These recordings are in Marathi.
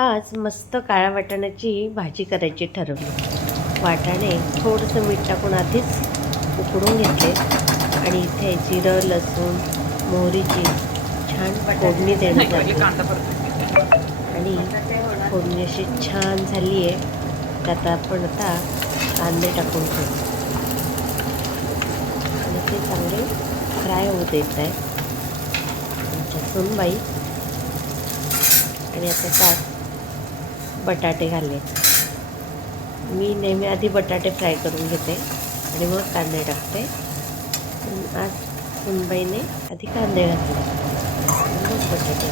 आज मस्त काळ्या वाटाण्याची भाजी करायची ठरवली. वाटाणे थोडंसं मीठ टाकून आधीच उकडून घेतले. आणि इथे जिरं लसूण मोहरीची छान फोडणी देण्यात आली. आणि फोडणी अशी छान झाली आहे. त्यात आपण आता कांदे टाकून घेऊ. आणि ते चांगले फ्राय होऊ देत आहे. आमच्या सुनबाई. आणि आता त्यात बटाटे घालले मी नेहमी आधी बटाटे फ्राय करून घेते आणि मग कांदे टाकते. पण आज सुनबाईने आधी कांदे घातले. मग बटाटे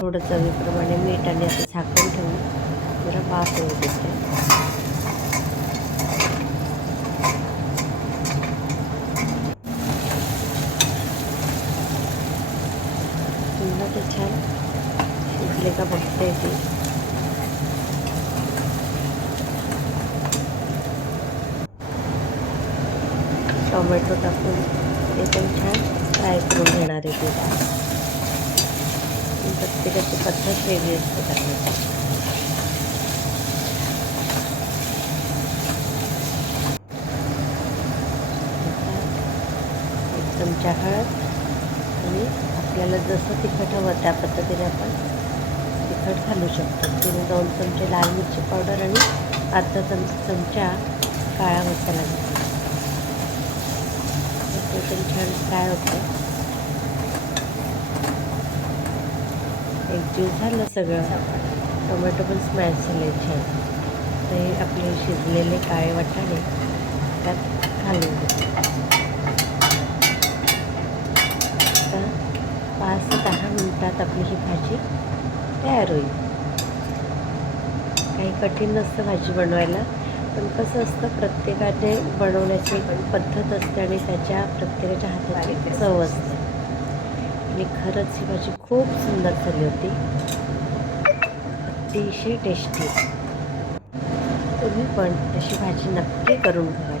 थोडं चवीप्रमाणे मीठ आणि असं झाकून ठेवून जरा वाफ येऊ देते. ते छान शिजले का बघते येते टोमॅटो टाकून ते पण छान फ्राय करून घेणार आहे ते. प्रत्येकाची पद्धत वेगळी असते करण्याची एक चमचा हळद आणि आपल्याला जसं तिखट हवं त्या पद्धतीने आपण तिखट घालू शकतो. तिने दोन चमचे लाल मिरची पावडर आणि अर्धा चम चमचा काळा मसाला घेतला. ते पण छान फ्राय होतं. एकजीव झालं सगळं. टोमॅटो पण स्मॅश झाले छान. ते आपले शिजलेले काळे वाटाणे त्यात घालून आता पाच ते दहा मिनटात आपली ही भाजी तयार होईल. काही कठीण नसतं भाजी बनवायला पण कसं असतं प्रत्येकाने बनवण्याची पद्धत असते आणि त्याच्या प्रत्येकाच्या हाताची चव असते. आणि खरंच ही भाजी खूप सुंदर झाली होती. अतिशय टेस्टी तुम्ही पण अशी भाजी नक्की करून घ्या